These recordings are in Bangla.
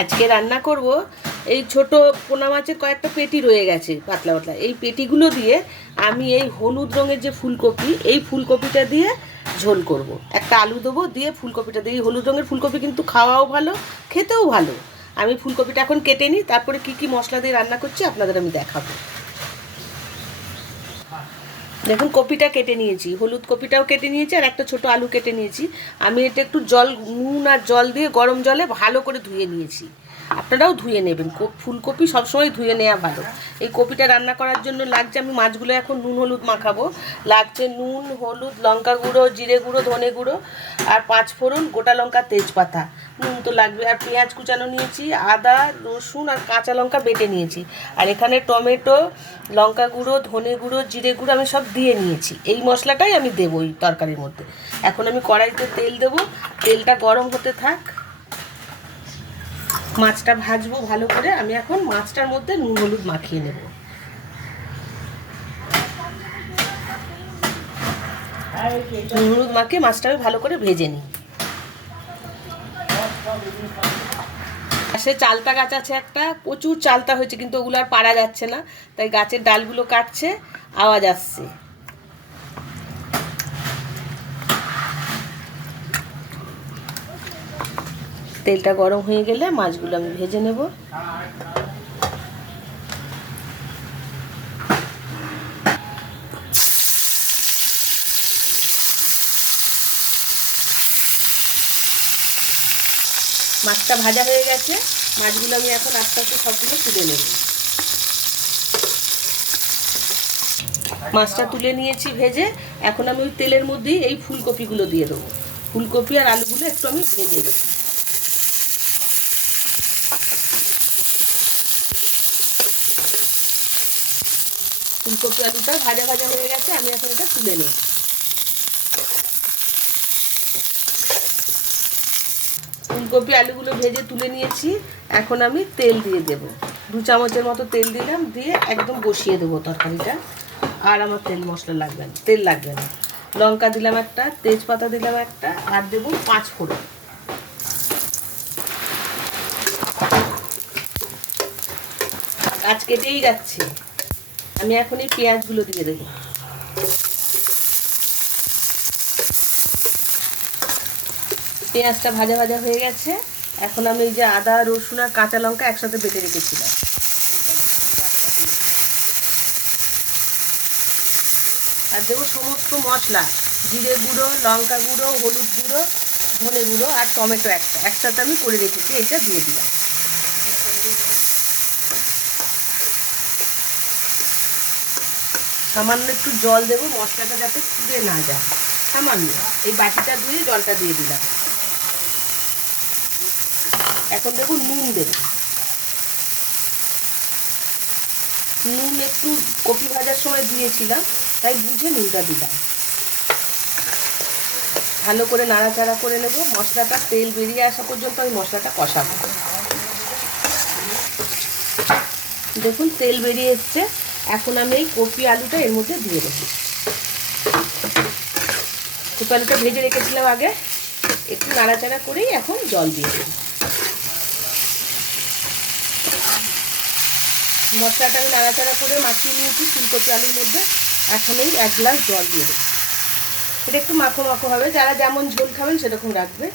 আজকে রান্না করব এই ছোট পোনা মাছের কয়েকটা পেটি রয়ে গেছে পাতলা পাতলা। এই পেটিগুলো দিয়ে আমি এই হলুদ রঙের যে ফুলকপি, এই ফুলকপিটা দিয়ে ঝোল করব। একটা আলু দেবো, দিয়ে ফুলকপিটা দিয়ে, হলুদ রঙের ফুলকপি কিন্তু খাওয়াও ভালো, খেতেও ভালো। আমি ফুলকপিটা এখন কেটে নিই, তারপরে কি কি মশলা দিয়ে রান্না করছি আপনাদের আমি দেখাবো। দেখুন কপিটা কেটে নিয়েছি, হলুদ কপিটাও কেটে নিয়েছি, আর একটা ছোট আলু কেটে নিয়েছি। আমি এটা একটু নুন আর জল দিয়ে গরম জলে ভালো করে ধুয়ে নিয়েছি। আপনারাও ধুয়ে নেবেন, ফুলকপি সবসময় ধুয়ে নেওয়া ভালো। এই কপিটা রান্না করার জন্য লাগছে, আমি মাছগুলো এখন নুন হলুদ মাখাবো। লাগছে নুন, হলুদ, লঙ্কা গুঁড়ো, জিরে গুঁড়ো, ধনে গুঁড়ো, আর 5 ফোড়ন, গোটা লঙ্কা, তেজপাতা। নুন তো লাগবে, আর পেঁয়াজ কুচানো নিয়েছি, আদা, রসুন আর কাঁচা লঙ্কা বেটে নিয়েছি। আর এখানে টমেটো, লঙ্কা গুঁড়ো, ধনে গুঁড়ো, জিরে গুঁড়ো আমি সব দিয়ে নিয়েছি। এই মশলাটাই আমি দেবো এই তরকারির মধ্যে। এখন আমি কড়াইতে তেল দেবো, তেলটা গরম হতে থাক। মাছটা ভাজবো ভালো করে। আমি এখন মাছটার মধ্যে নুন হলুদ মাখিয়ে নেব। নুন হলুদ মাখিয়ে মাছটা আমি ভালো করে ভেজে নিই। পাশে চালতা গাছ আছে একটা, প্রচুর চালতা হয়েছে, কিন্তু ওগুলো আর পারা যাচ্ছে না, তাই গাছের ডালগুলো কাটছে, আওয়াজ আসছে। তেলটা গরম হয়ে গেলে মাছগুলো আমি ভেজে নেব। মাছটা ভাজা হয়ে গেছে, মাছগুলো আমি এখন আস্তে আস্তে সবগুলো তুলে নেব। মাছটা তুলে নিয়েছি ভেজে। এখন আমি ওই তেলের মধ্যেই এই ফুলকপিগুলো দিয়ে দেবো। ফুলকপি আর আলুগুলো একটু আমি ভেজে দেবো। ফুলকপি আলুটা ভাজা ভাজা হয়ে গেছে, আমি এখন এটা তুলে নেব। ফুলকপি আলুগুলো ভেজে তুলে নিয়েছি। এখন আমি তেল দিয়ে দেব, 2 চামচের মতো তেল দিলাম, দিয়ে একদম বসিয়ে দেবো তরকারিটা। আর আমার তেল লাগবে না। লঙ্কা দিলাম একটা, তেজপাতা দিলাম একটা, আর দেবো 5 ফোড়ন। কাজ কেটেই যাচ্ছে। আমি এখন এই পেঁয়াজগুলো দিয়ে দেবো। পেঁয়াজটা ভাজা ভাজা হয়ে গেছে। এখন আমি এই যে আদা, রসুন আর কাঁচা লঙ্কা একসাথে বেটে রেখেছিলাম, আর দেবো সমস্ত মশলা, জিরে গুঁড়ো, লঙ্কা গুঁড়ো, হলুদ গুঁড়ো, ধনে গুঁড়ো, আর টমেটো একসাথে আমি করে রেখেছি, এইটা দিয়ে দিলাম। সামান্য একটু জল দেবো, মশলাটা যাতে পুড়ে না যায়, সামান্য। এই বাটিটা ধুয়ে জলটা দিয়ে দিলাম। এখন দেবো নুন, নুন একটু কপি ভাজার সময় দিয়েছিলাম, তাই বুঝে নুনটা দিলাম। ভালো করে নাড়াচাড়া করে নেব। মশলাটা তেল বেরিয়ে আসা পর্যন্ত আমি মশলাটা কষাবো। দেখুন তেল বেরিয়ে এসছে। এখন আমি এই কপি আলুটা এর মধ্যে দিয়ে দেবো। কপি আলুটা ভেজে রেখেছিলাম আগে, একটু নাড়াচাড়া করেই এখন জল দিয়ে দেবো। মশলাটা আমি নাড়াচাড়া করে মাখিয়ে নিয়েছি ফুলকপি আলুর মধ্যে। এখন এই 1 গ্লাস জল দিয়ে দেবো। এটা একটু মাখো মাখো হবে, যারা যেমন ঝোল খাবেন সেরকম রাখবে।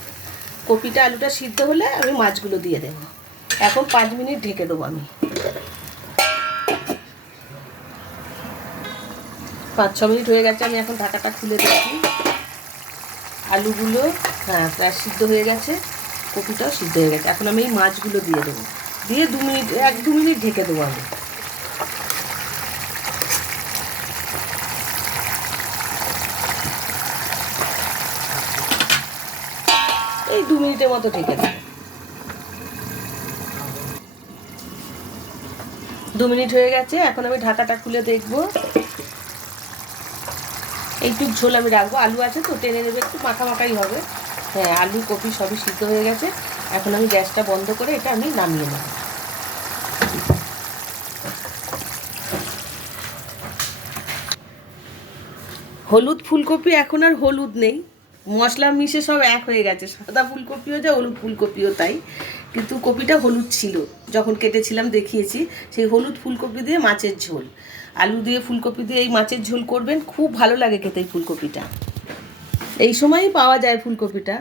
কপিটা আলুটা সিদ্ধ হলে আমি মাছগুলো দিয়ে দেবো। এখন 5 মিনিট ঢেকে দেবো আমি। 5-6 মিনিট হয়ে গেছে, আমি এখন ঢাকাটা খুলে দেখি। আলুগুলো প্রায় সিদ্ধ হয়ে গেছে, কপিটাও সিদ্ধ হয়ে গেছে। এখন আমি এই মাছগুলো দিয়ে দেবো, দিয়ে 1-2 মিনিট ঢেকে দেবো আমি। এই 2 মিনিটের মতো ঢেকে দেবো। 2 মিনিট হয়ে গেছে, এখন আমি ঢাকাটা খুলে দেখবো। এইটুক ঝোল আমি রাখবো, আলু আছে তো টেনে নেবে, একটু মাখামাখাই হবে। হ্যাঁ, আলু কপি সবই সিদ্ধ হয়ে গেছে। এখন আমি গ্যাসটা বন্ধ করে এটা আমি নামিয়ে নেব। হলুদ ফুলকপি এখন আর হলুদ নেই, মশলা মিশে সব এক হয়ে গেছে। সাদা ফুলকপিও যা, হলুদ ফুলকপিও তাই। কিন্তু কপিটা হলুদ ছিল, যখন কেটেছিলাম দেখিয়েছি। সেই হলুদ ফুলকপি দিয়ে মাছের ঝোল, আলু দিয়ে ফুলকপি দিয়ে এই মাছের ঝোল করবেন, খুব ভালো লাগে খেতে এই ফুলকপিটা। এই সময়ই পাওয়া যায় ফুলকপিটা।